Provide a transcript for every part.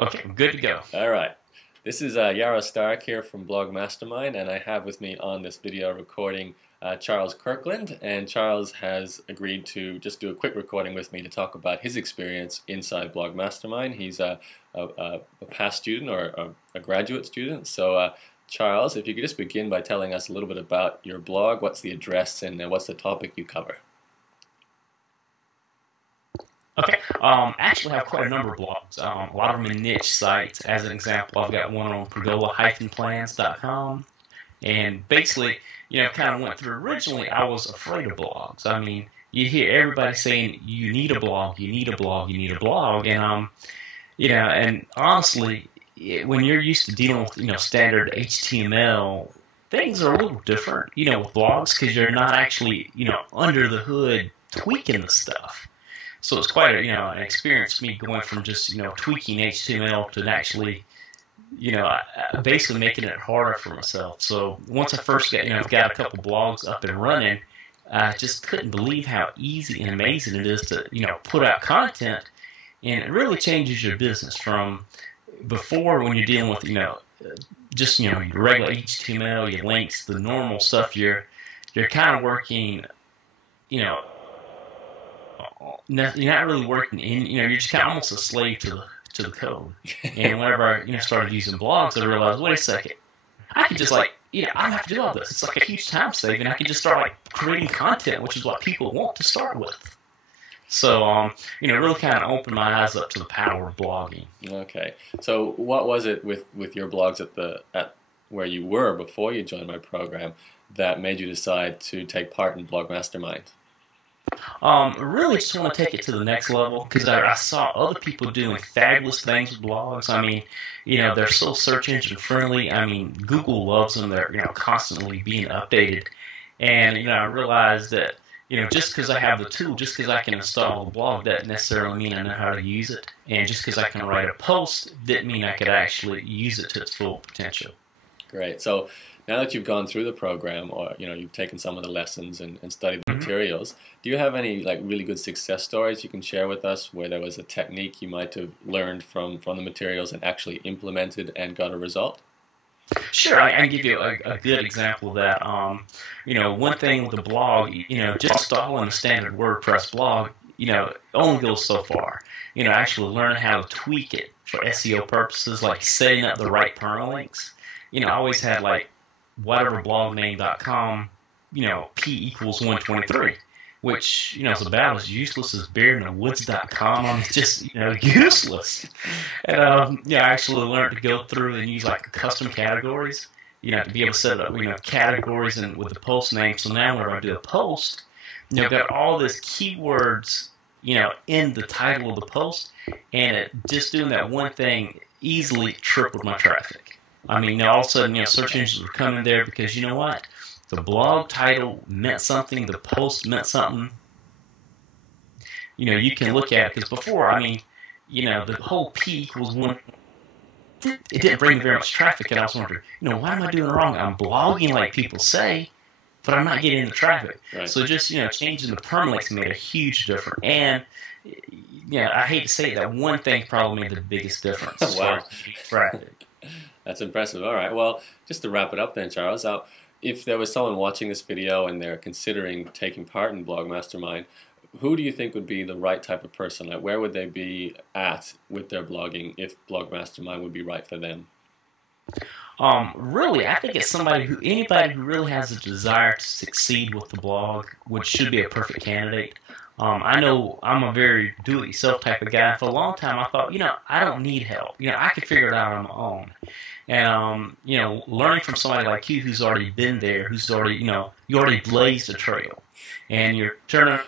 Okay, good to go. All right. This is Yaro Starak here from Blog Mastermind, and I have with me on this video recording Charles Kirkland. And Charles has agreed to just do a quick recording with me to talk about his experience inside Blog Mastermind. He's a past student or a graduate student. So, Charles, if you could just begin by telling us a little bit about your blog, what's the address, and what's the topic you cover? Okay, actually I have quite a number of blogs, a lot of them in niche sites. As an example, I've got one on pergola-plans.com, and basically, kind of went through, originally I was afraid of blogs. I mean, you hear everybody saying, you need a blog, you need a blog, you need a blog, and, and honestly, when you're used to dealing with, standard HTML, things are a little different, with blogs, because you're not actually, under the hood tweaking the stuff. So it's quite an experience for me going from just tweaking HTML to actually basically making it harder for myself. So once I first got got a couple blogs up and running, I just couldn't believe how easy and amazing it is to put out content, and it really changes your business from before when you're dealing with just your regular HTML, your links, the normal stuff. You're kind of working you're not really working in, you're just kind of almost a slave to the code. And whenever I started using blogs, I realized, wait a second, I could just I don't have to do all this. It's like a huge time save, and I can just start creating content, which is what people want to start with. So, really kind of opened my eyes up to the power of blogging. Okay. So what was it with your blogs at where you were before you joined my program that made you decide to take part in Blog Mastermind? Really just want to take it to the next level, because I saw other people doing fabulous things with blogs. I mean, they're so search engine friendly. I mean, Google loves them. They're, constantly being updated. And, I realized that, just because I have the tool, just because I can install the blog, doesn't necessarily mean I know how to use it. And just because I can write a post didn't mean I could actually use it to its full potential. Great. So now that you've gone through the program, or you've taken some of the lessons and studied the materials, do you have any really good success stories you can share with us where there was a technique you might have learned from the materials and actually implemented and got a result? Sure, I can give you a good example of that. One thing with the blog, just installing a standard WordPress blog, only goes so far. Actually learn how to tweak it for SEO purposes, like setting up the right permalinks. I always had whateverblogname.com, P equals 123, which, is about as useless as bearintthewoods.com. I mean, it's just, useless. And, I actually learned to go through and use, custom categories, to be able to set up, categories and with the post name. So now whenever I do a post, I've got all these keywords, in the title of the post, and just doing that one thing easily tripled my traffic. I mean, all of a sudden, search engines were coming there because, you know what? The blog title meant something. The post meant something. You can look at it. Because before, I mean, the whole P equals 1, it didn't bring very much traffic. And I was wondering, why am I doing wrong? I'm blogging like people say, but I'm not getting the traffic. Right. So just, changing the permalinks made a huge difference. And, I hate to say it, that one thing probably made the biggest difference. Wow. Traffic. That's impressive. All right. Well, just to wrap it up then, Charles, if there was someone watching this video and they're considering taking part in Blog Mastermind, who do you think would be the right type of person? Where would they be at with their blogging if Blog Mastermind would be right for them? Really, I think it's anybody who really has a desire to succeed with the blog, which should be a perfect candidate. I know I'm a very do-it-yourself type of guy. For a long time, I thought, I don't need help. I can figure it out on my own. And, learning from somebody like you who's already been there, who's already, you already blazed a trail. And you're turning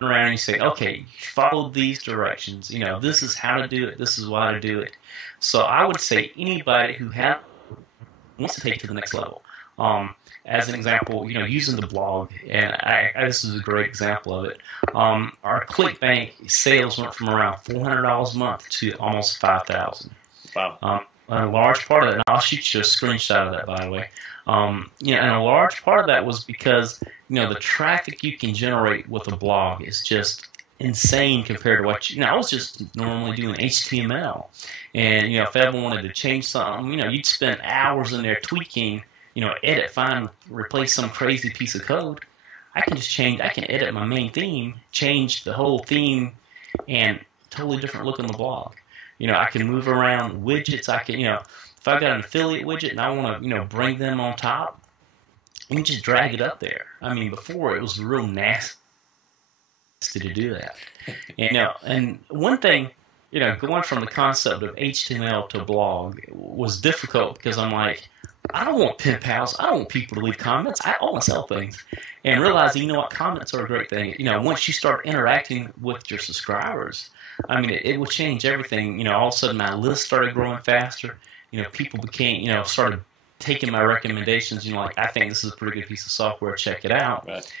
around and you say, okay, follow these directions. This is how to do it. This is why to do it. So I would say anybody who wants to take it to the next level. As an example, using the blog, and this is a great example of it. Our ClickBank sales went from around $400 a month to almost $5,000. Wow. A large part of that, and I'll shoot you a screenshot of that, by the way. And a large part of that was because the traffic you can generate with a blog is just insane compared to what I was just normally doing HTML. And, if I ever wanted to change something, you'd spend hours in there tweaking, edit, find, replace some crazy piece of code. I can edit my main theme, change the whole theme, and totally different look on the blog. I can move around widgets. I can, if I've got an affiliate widget and I want to, bring them on top, you can just drag it up there. I mean, before it was real nasty to do that. And one thing, going from the concept of HTML to blog was difficult because I'm like, I don't want pen pals. I don't want people to leave comments. I want to sell things. And realizing, what, comments are a great thing. Once you start interacting with your subscribers, I mean, it will change everything. All of a sudden my list started growing faster. People became, started taking my recommendations. Like, I think this is a pretty good piece of software. Check it out. Right.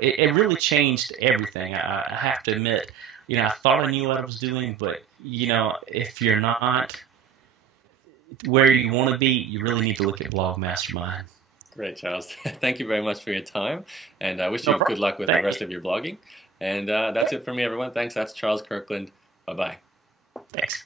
It really changed everything. I have to admit, I thought I knew what I was doing, but, if you're not where you want to be, you really need to look at Blog Mastermind. Great, Charles. Thank you very much for your time, and I wish you good luck with the rest of your blogging. And that's it for me, everyone. Thanks. That's Charles Kirkland. Bye-bye. Thanks.